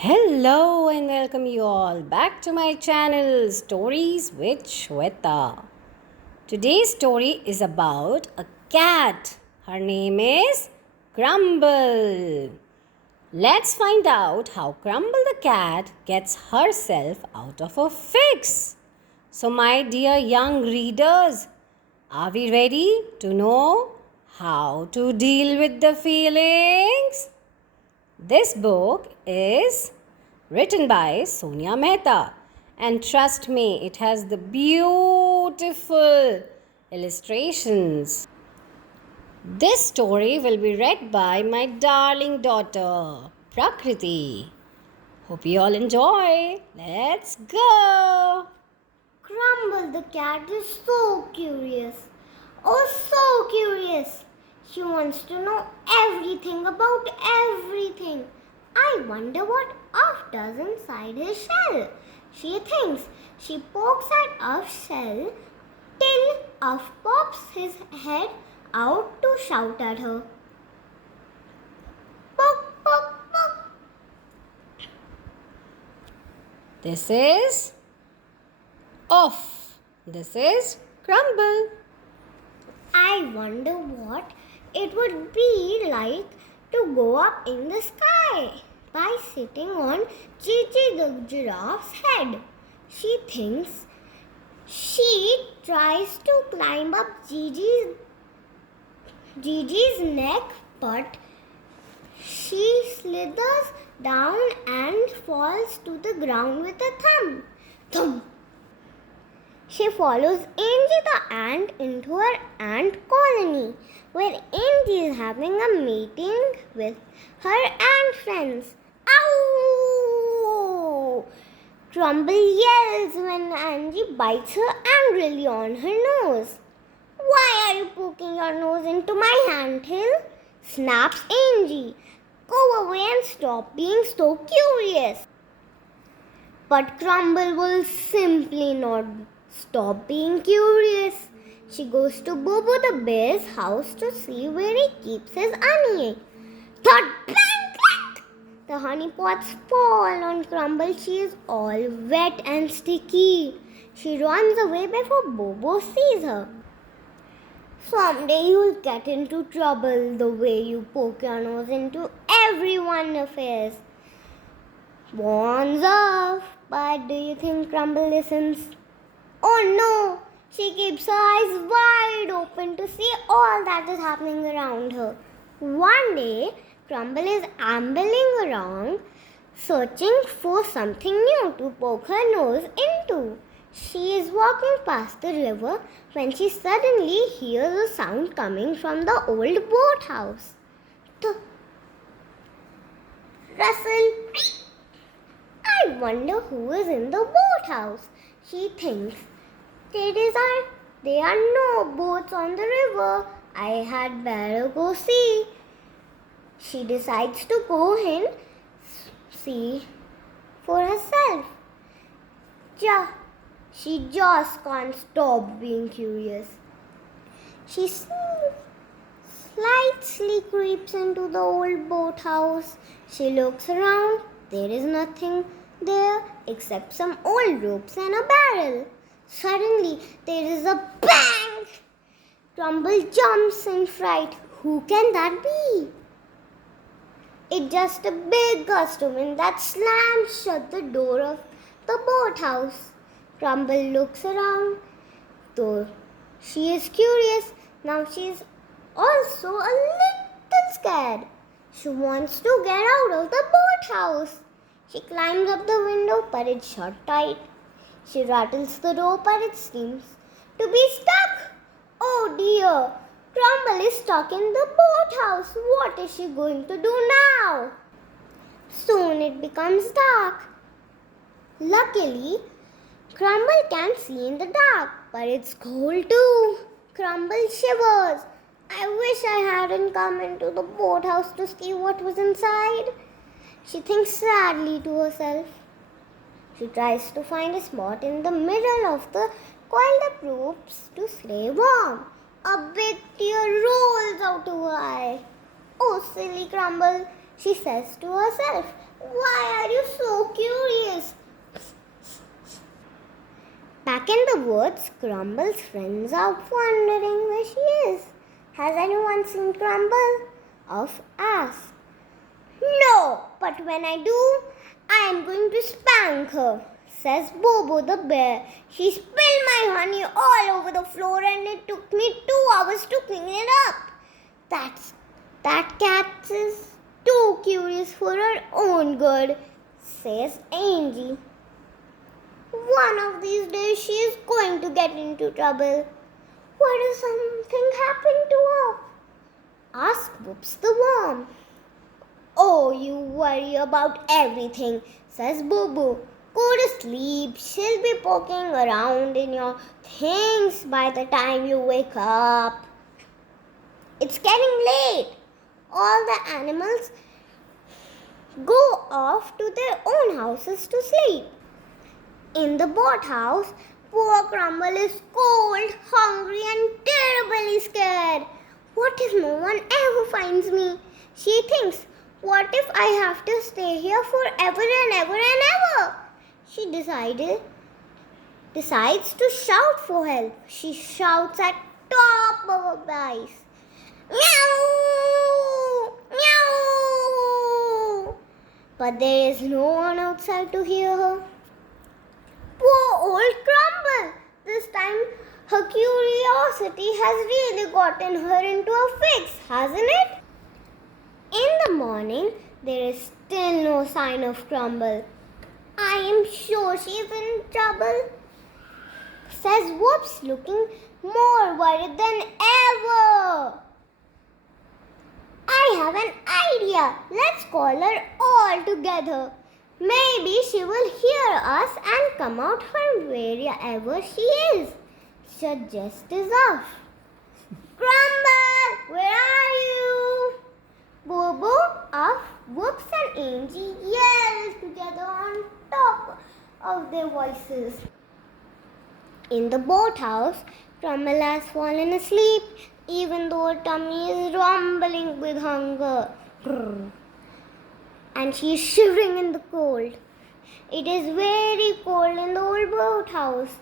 Hello and welcome you all back to my channel Stories with Shweta. Today's story is about a cat. Her name is Crumble. Let's find out how Crumble the cat gets herself out of a fix. So, my dear young readers, are we ready to know how to deal with the feelings? This book is written by Sonia Mehta, and trust me, it has the beautiful illustrations. This story will be read by my darling daughter, Prakriti. Hope you all enjoy. Let's go! Crumble the cat is so curious. Oh, so curious. She wants to know everything about everything. I wonder what Uff does inside his shell. She thinks. She pokes at Uff's shell till Uff pops his head out to shout at her. Poke, poke, poke. This is Off. This is Crumble. I wonder what it would be like to go up in the sky by sitting on Gigi the giraffe's head. She thinks. She tries to climb up Gigi's neck, but she slithers down and falls to the ground with a thump. Thump. She follows Angie the ant into her ant colony, where Angie is having a meeting with her ant friends. Ow! Crumble yells when Angie bites her angrily on her nose. Why are you poking your nose into my anthill? Snaps Angie. Go away and stop being so curious. But Crumble will simply not stop being curious. She goes to Bobo the bear's house to see where he keeps his honey. Thud, clang, clang! The honey pots fall on Crumble. She is all wet and sticky. She runs away before Bobo sees her. Someday you'll get into trouble the way you poke your nose into everyone's affairs. Warns off. But do you think Crumble listens? Oh no! She keeps her eyes wide open to see all that is happening around her. One day, Crumble is ambling around, searching for something new to poke her nose into. She is walking past the river when she suddenly hears a sound coming from the old boathouse. The rustle. I wonder who is in the boathouse. She thinks. There are no boats on the river. I had better go see. She decides to go in, see for herself. She just can't stop being curious. She slightly creeps into the old boathouse. She looks around. There is nothing there except some old ropes and a barrel. Suddenly, there is a bang! Crumble jumps in fright. Who can that be? It's just a big gust of wind that slams shut the door of the boathouse. Crumble looks around. Though she is curious, now she is also a little scared. She wants to get out of the boathouse. She climbs up the window, but it's shut tight. She rattles the rope, but it seems to be stuck. Oh dear! Crumble is stuck in the boathouse. What is she going to do now? Soon it becomes dark. Luckily, Crumble can see in the dark, but it's cold too. Crumble shivers. I wish I hadn't come into the boathouse to see what was inside. She thinks sadly to herself. She tries to find a spot in the middle of the coiled up ropes to stay warm. A big tear rolls out of her eye. Oh, silly Crumble, she says to herself. Why are you Back in the woods, Crumble's friends are wondering where she is. Has anyone seen Crumble? Uff asks. No, but when I do, I am going to spank her, says Bobo the bear. She spilled my honey all over the floor and it took me 2 hours to clean it up. That cat is too curious for her own good, says Angie. One of these days she is going to get into trouble. What if something happened to her? Asked Whoops the worm. Oh, you worry about everything, says Bobo. Go to sleep. She'll be poking around in your things by the time you wake up. It's getting late. All the animals go off to their own houses to sleep. In the boathouse, poor Crumble is cold, hungry, and terribly scared. What if no one ever finds me? She thinks, what if I have to stay here forever and ever and ever? She decides to shout for help. She shouts at top of her voice. Meow! Meow! But there is no one outside to hear her. Poor old Crumble! This time her curiosity has really gotten her into a fix, hasn't it? In the morning, there is still no sign of Crumble. I am sure she is in trouble, says Whoops, looking more worried than ever. I have an idea. Let's call her all together. Maybe she will hear us and come out from wherever she is, suggested Uff. Crumble, where are you? Bobo, Uff, Whoops and Angie yelled together on top of their voices. In the boathouse, Crumble has fallen asleep, even though her tummy is rumbling with hunger. And she is shivering in the cold. It is very cold in the old boathouse.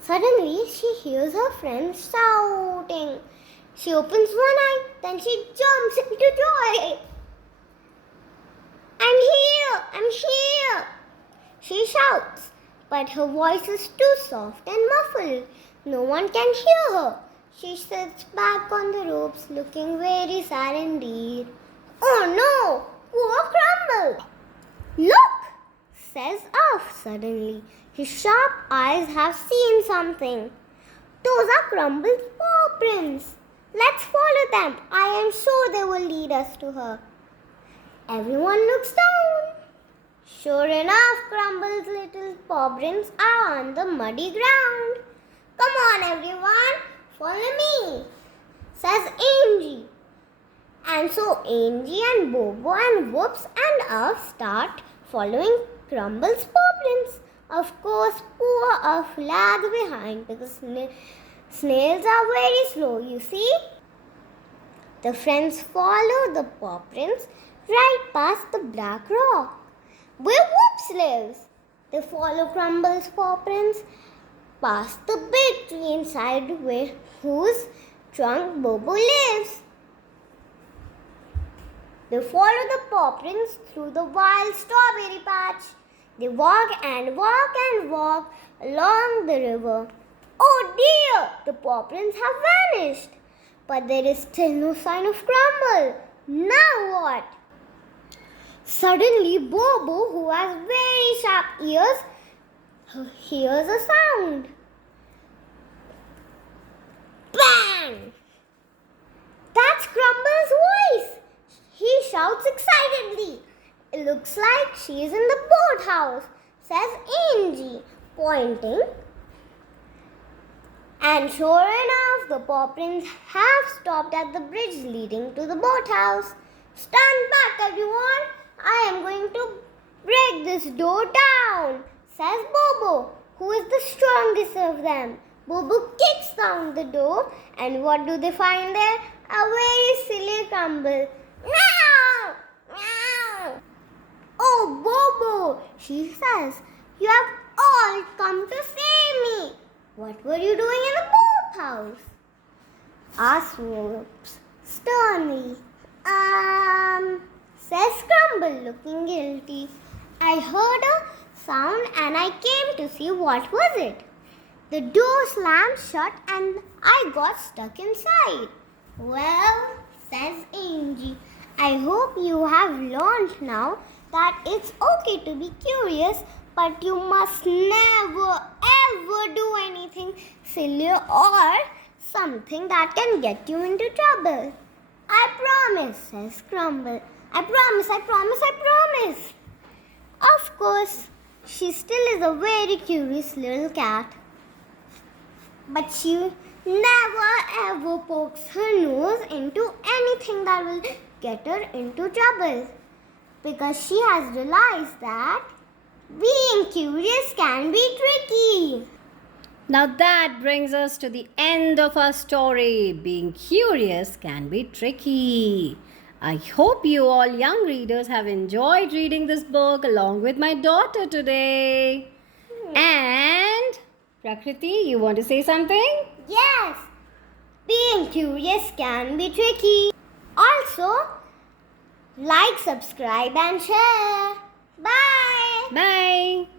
Suddenly, she hears her friends shouting. She opens one eye, then she jumps into joy. I'm here! I'm here! She shouts, but her voice is too soft and muffled. No one can hear her. She sits back on the ropes looking very sad indeed. Oh no! Poor Crumble! Look! Says Uff suddenly. His sharp eyes have seen something. Those are Crumble's paw prints. Let's follow them. I am sure they will lead us to her. Everyone looks down. Sure enough, Crumble's little paw prints are on the muddy ground. Come on, everyone. Follow me, says Angie. And so Angie and Bobo and Whoops and Uff start following Crumble's paw prints. Of course, poor Uff lags behind because snails are very slow, you see. The friends follow the paw prints right past the black rock where Whoops lives. They follow Crumble's paw prints past the big tree inside whose trunk Bobo lives. They follow the paw prints through the wild strawberry patch. They walk and walk and walk along the river. Oh dear, the paw prints have vanished. But there is still no sign of Crumble. Now what? Suddenly, Bobo, who has very sharp ears, hears a sound. Bang! That's Crumble's voice. He shouts excitedly. It looks like she is in the boathouse, says Angie, pointing. And sure enough, the paw prints have stopped at the bridge leading to the boathouse. Stand back, everyone. I am going to break this door down, says Bobo, who is the strongest of them. Bobo kicks down the door, and what do they find there? A very silly Crumble. Meow! Meow! Oh, Bobo! she says, "You have all come to see me. What were you doing in the boathouse?" Asks Whoops sternly. Says Crumble, looking guilty. "I heard a sound and I came to see what was it. The door slammed shut and I got stuck inside." "Well," says Angie, "I hope you have learned now that it's okay to be curious, but you must never ever do anything silly or something that can get you into trouble." "I promise," says Crumble. "I promise, I promise, I promise." Of course, she still is a very curious little cat, but she never ever pokes her nose into anything that will get her into trouble, because she has realized that being curious can be tricky. Now that brings us to the end of our story. Being curious can be tricky. I hope you all young readers have enjoyed reading this book along with my daughter today. And Prakriti, you want to say something? Yes, being curious can be tricky. Also, like, subscribe, and share. Bye. Bye.